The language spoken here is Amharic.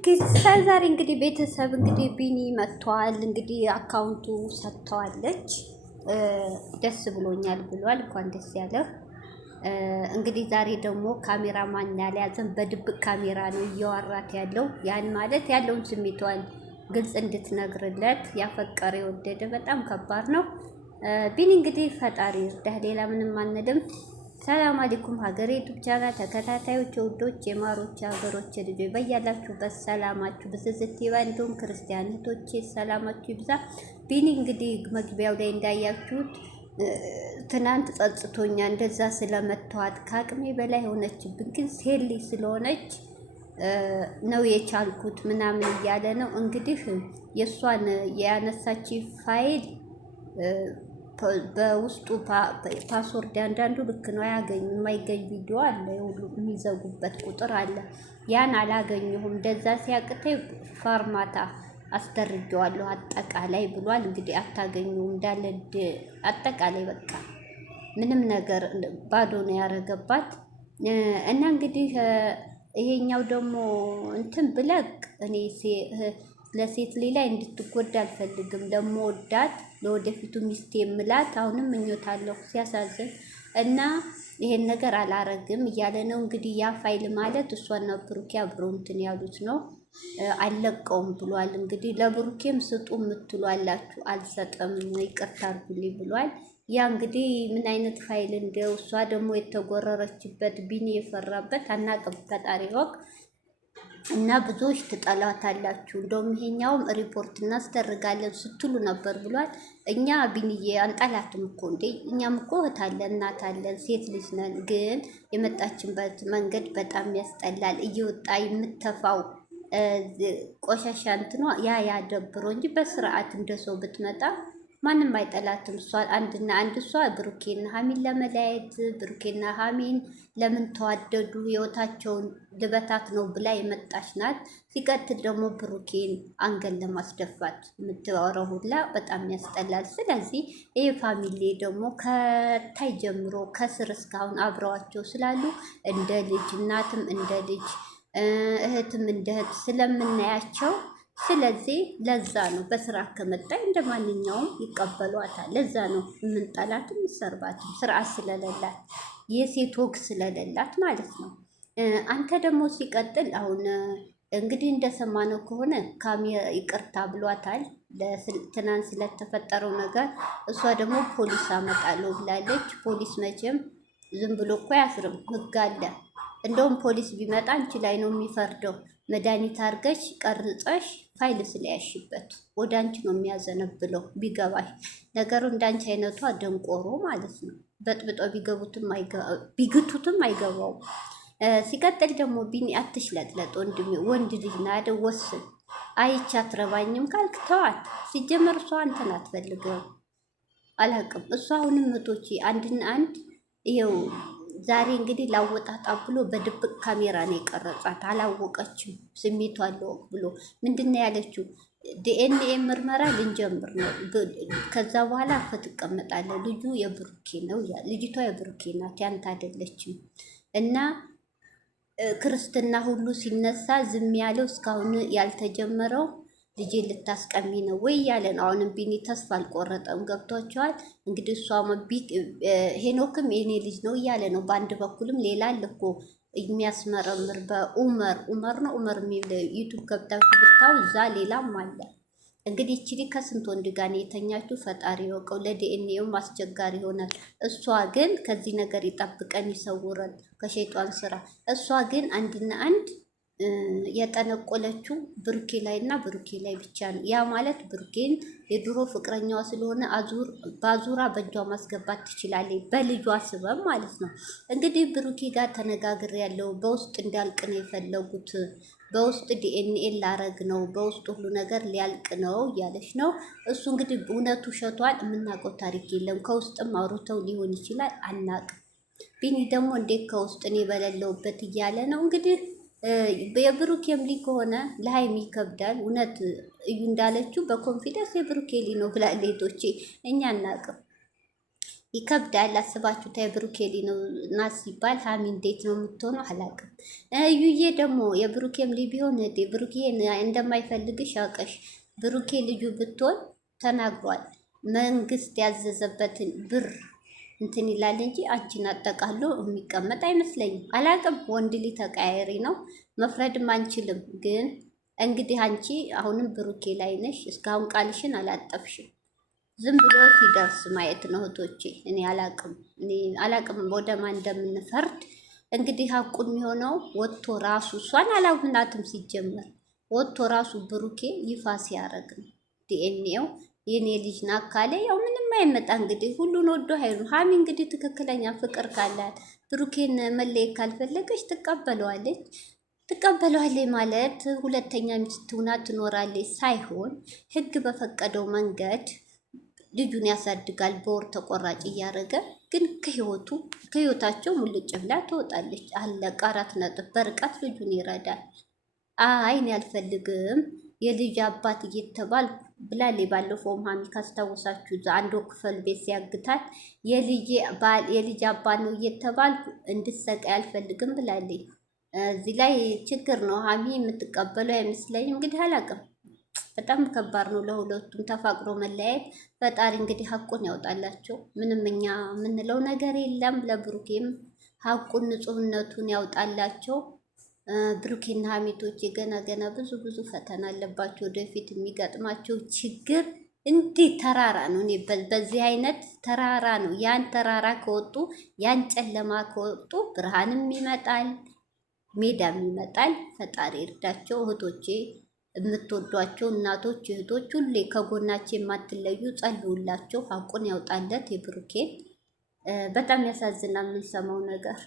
ዛሬ እንግዲህ ቤተሰብ እንግዲህ ቢኒ መጥቷል። እንግዲህ አካውንቱ ሰጥተዋለች። ደስ ብሎኛል ብሏል። እንኳን ደስ ያለህ። እንግዲህ ዛሬ ደግሞ ካሜራ ማን ያልያዘን በድብቅ ካሜራ ነው እያወራት ያለው። ያን ማለት ያለውን ስሜቷን ግልጽ እንድትነግርለት ያፈቀረ የወደደ በጣም ከባድ ነው። ቢኒ እንግዲህ ፈጣሪ ይርዳህ፣ ሌላ ምንም አንልም። ሰላም አለይኩም ሀገሬ ዩቲዩብ ቻናል ተከታታዮች ውዶች የማሮች ሀገሮች ልጆች በያላችሁበት ሰላማችሁ ብዝዝት ይበል። እንዲሁም ክርስቲያን እህቶቼ ሰላማችሁ ይብዛ። ቢኒ እንግዲህ መግቢያው ላይ እንዳያችሁት ትናንት ጸጽቶኛ እንደዛ ስለመተዋት ከአቅሜ በላይ ሆነችብን፣ ግን ሴሊ ስለሆነች ነው የቻልኩት ምናምን እያለ ነው እንግዲህ የእሷን ያነሳች ፋይል በውስጡ ፓስወርድ አንዳንዱ ልክ ነው አያገኙ የማይገኝ ቪዲዮ አለ፣ ሁሉ የሚዘጉበት ቁጥር አለ። ያን አላገኘሁም። እንደዛ ሲያቅተኝ ፋርማታ አስደርጌዋለሁ አጠቃላይ ብሏል። እንግዲህ አታገኙም እንዳለ አጠቃላይ በቃ ምንም ነገር ባዶ ነው ያረገባት። እና እንግዲህ ይሄኛው ደግሞ እንትን ብለቅ እኔ ለሴት ሌላ እንድትጎዳ አልፈልግም። ለመወዳት ለወደፊቱ ሚስቴ የምላት አሁንም ምኞታለሁ። ሲያሳዝን እና ይሄን ነገር አላረግም እያለ ነው እንግዲህ። ያ ፋይል ማለት እሷና ብሩኬ አብሮ እንትን ያሉት ነው። አልለቀውም ብሏል። እንግዲህ ለብሩኬም ስጡ የምትሉ አላችሁ፣ አልሰጥም ይቅርታ አድርጉልኝ ብሏል። ያ እንግዲህ ምን አይነት ፋይል እንደው እሷ ደግሞ የተጎረረችበት ቢኒ የፈራበት አናቅም፣ ፈጣሪ ወቅ እና ብዙዎች ትጠላታላችሁ። እንደውም ይሄኛውም ሪፖርት እናስደርጋለን ስትሉ ነበር ብሏል። እኛ ቢንዬ አንጠላትም እኮ እንዴ፣ እኛም እኮ እህት አለን እናት አለን ሴት ልጅ ነን። ግን የመጣችበት መንገድ በጣም ያስጠላል። እየወጣ የምተፋው ቆሻሻ እንትኗ ያ ደብሮ እንጂ በስርዓት እንደሰው ብትመጣ ማንም አይጠላትም። እሷ አንድና አንድ እሷ ብሩኬና ሀሚን ለመለያየት ብሩኬና ሀሚን ለምን ተዋደዱ ህይወታቸውን ልበታት ነው ብላ የመጣች ናት። ሲቀጥል ደግሞ ብሩኬን አንገል ለማስደፋት የምትወረው ሁላ በጣም ያስጠላል። ስለዚህ ይህ ፋሚሊ ደግሞ ከታይ ጀምሮ ከስር እስካሁን አብረዋቸው ስላሉ እንደ ልጅ እናትም እንደ ልጅ እህትም እንደ እህት ስለምናያቸው ስለዚህ ለዛ ነው በስራ ከመጣይ እንደ ማንኛውም ይቀበሏታል። ለዛ ነው የምንጠላትም የምሰርባትም ስርዓት ስለሌላት የሴት ወግ ስለሌላት ማለት ነው። አንተ ደግሞ ሲቀጥል አሁን እንግዲህ እንደሰማነው ከሆነ ይቅርታ ብሏታል ትናንት ስለተፈጠረው ነገር። እሷ ደግሞ ፖሊስ አመጣለሁ ብላለች። ፖሊስ መቼም ዝም ብሎ እኮ አያስርም፣ ህግ አለ። እንደውም ፖሊስ ቢመጣ አንቺ ላይ ነው የሚፈርደው። መድኃኒት አርገሽ ቀርጸሽ ፋይል ስለያሽበት ወደ አንቺ ነው የሚያዘነብለው። ቢገባሽ ነገሩ እንዳንቺ አይነቷ ደንቆሮ ማለት ነው። በጥብጦ ቢግቱትም አይገባው። ሲቀጥል ደግሞ ቢኒ አትሽለጥለጥ ወንድሜ፣ ወንድ ልጅ ናደ ወስን። አይቻ አትረባኝም ካልክ ተዋት። ሲጀመር እሷ አንተን አትፈልገው አላቅም። እሷ አሁንም እህቶቼ አንድና አንድ ይኸው ዛሬ እንግዲህ ላወጣጣ ብሎ በድብቅ ካሜራ ነው የቀረጻት። አላወቀችም። ስሜቷ አለው ብሎ ምንድነው ያለችው? ዲኤንኤ ምርመራ ልንጀምር ነው፣ ከዛ በኋላ አርፈ ትቀመጣለህ። ልጁ የብሩኬ ነው፣ ልጅቷ የብሩኬ ናት፣ ያንተ አይደለችም። እና ክርስትና ሁሉ ሲነሳ ዝም ያለው እስካሁን ያልተጀመረው ልጄ ልታስቀሚ ነው ወይ እያለ ነው። አሁንም ቢኒ ተስፋ አልቆረጠም። ገብቷቸዋል እንግዲህ። እሷ ሄኖክም የኔ ልጅ ነው እያለ ነው። በአንድ በኩልም ሌላ አለ እኮ የሚያስመረምር በኡመር ነው ኡመር የሚል ዩቱብ ገብታችሁ ብታው እዛ ሌላም አለ። እንግዲህ እችሊ ከስንት ወንድ ጋር ነው የተኛችሁ? ፈጣሪ ወቀው። ለዲኤንኤውም አስቸጋሪ ይሆናል። እሷ ግን ከዚህ ነገር ይጠብቀን ይሰውረን ከሸይጧን ስራ። እሷ ግን አንድና አንድ የጠነቆለችው ብሩኬ ላይ እና ብሩኬ ላይ ብቻ ነው። ያ ማለት ብሩኬን የድሮ ፍቅረኛዋ ስለሆነ ባዙራ በእጇ ማስገባት ትችላለች፣ በልጇ ስበብ ማለት ነው። እንግዲህ ብሩኬ ጋር ተነጋግር ያለው በውስጥ እንዲያልቅ ነው የፈለጉት። በውስጥ ዲኤንኤ ላረግ ነው፣ በውስጥ ሁሉ ነገር ሊያልቅ ነው እያለች ነው። እሱ እንግዲህ እውነቱ ሸቷል። የምናውቀው ታሪክ የለም። ከውስጥም አውርተው ሊሆን ይችላል፣ አናቅም። ቢኒ ደግሞ እንዴት ከውስጥ እኔ በሌለውበት እያለ ነው እንግዲህ የብሩኬ ምሊ ከሆነ ለሀይሚ ይከብዳል። እውነት እዩ እንዳለችው በኮንፊደንስ የብሩኬ ሊ ነው ብላለች። እኛ እናቅም ይከብዳል። አስባችሁታ የብሩኬ ነው ናት ሲባል ሀሚ እንዴት ነው የምትሆነው? አላውቅም። እዩዬ ደግሞ የብሩኬም ልጅ ቢሆን ብሩኬ እንደማይፈልግሽ አውቀሽ ብሩኬ ልጁ ብትሆን ተናግሯል። መንግስት ያዘዘበትን ብር እንትን ይላል እንጂ አንቺን አጠቃሎ የሚቀመጥ አይመስለኝም። አላውቅም። ወንድ ልጅ ተቀያሪ ነው፣ መፍረድም አንችልም። ግን እንግዲህ አንቺ አሁንም ብሩኬ ላይ ነሽ። እስካሁን ቃልሽን አላጠፍሽም። ዝም ብሎ ሲደርስ ማየት ነው እህቶቼ። እኔ አላቅም ወደ ማን እንደምንፈርድ እንግዲህ ሀቁን የሚሆነው ወጥቶ ራሱ እሷን አላምናትም ሲጀመር ወጥቶ ራሱ ብሩኬ ይፋ ሲያደርግ ነው። ዲኤንኤው የኔ ልጅ ናት ካለ ያው ምንም አይመጣ እንግዲህ ሁሉን ወዶ ሀይሉ ሀሚ እንግዲህ ትክክለኛ ፍቅር ካላት ብሩኬን መለየት ካልፈለገች ትቀበለዋለች ማለት ሁለተኛ ሚስት ሆና ትኖራለች ሳይሆን ህግ በፈቀደው መንገድ ልጁን ያሳድጋል። በወር ተቆራጭ እያደረገ ግን ከህይወታቸው ሙልጭ ብላ ትወጣለች። አለቀ። 4 ነጥብ። በርቀት ልጁን ይረዳል። አይን ያልፈልግም የልጅ አባት እየተባልኩ ብላሌ። ባለፈውም ሀሚ ካስታወሳችሁ አንድ ክፍል ቤት ሲያግታት የልጅ አባት ነው እየተባልኩ እንድሰቃይ አልፈልግም ብላሌ። እዚህ ላይ ችግር ነው። ሀሚ የምትቀበለው አይመስለኝም። እንግዲህ አላውቅም። በጣም ከባድ ነው ለሁለቱም ተፋቅሮ መለያየት። ፈጣሪ እንግዲህ ሀቁን ያውጣላቸው። ምንም እኛ የምንለው ነገር የለም። ለብሩኬም ሀቁን ንጹህነቱን ያውጣላቸው። ብሩኬና ሀሚቶች ገና ብዙ ፈተና አለባቸው። ወደፊት የሚገጥማቸው ችግር እንዴት ተራራ ነው። እኔ በዚህ አይነት ተራራ ነው። ያን ተራራ ከወጡ ያን ጨለማ ከወጡ ብርሃንም ይመጣል፣ ሜዳም ይመጣል። ፈጣሪ እርዳቸው እህቶቼ። የምትወዷቸው እናቶች እህቶች ሁሌ ከጎናቸው የማትለዩ ጸልዩላቸው። ሀቁን ያውጣለት የብሩኬን። በጣም ያሳዝናል የምንሰማው ነገር።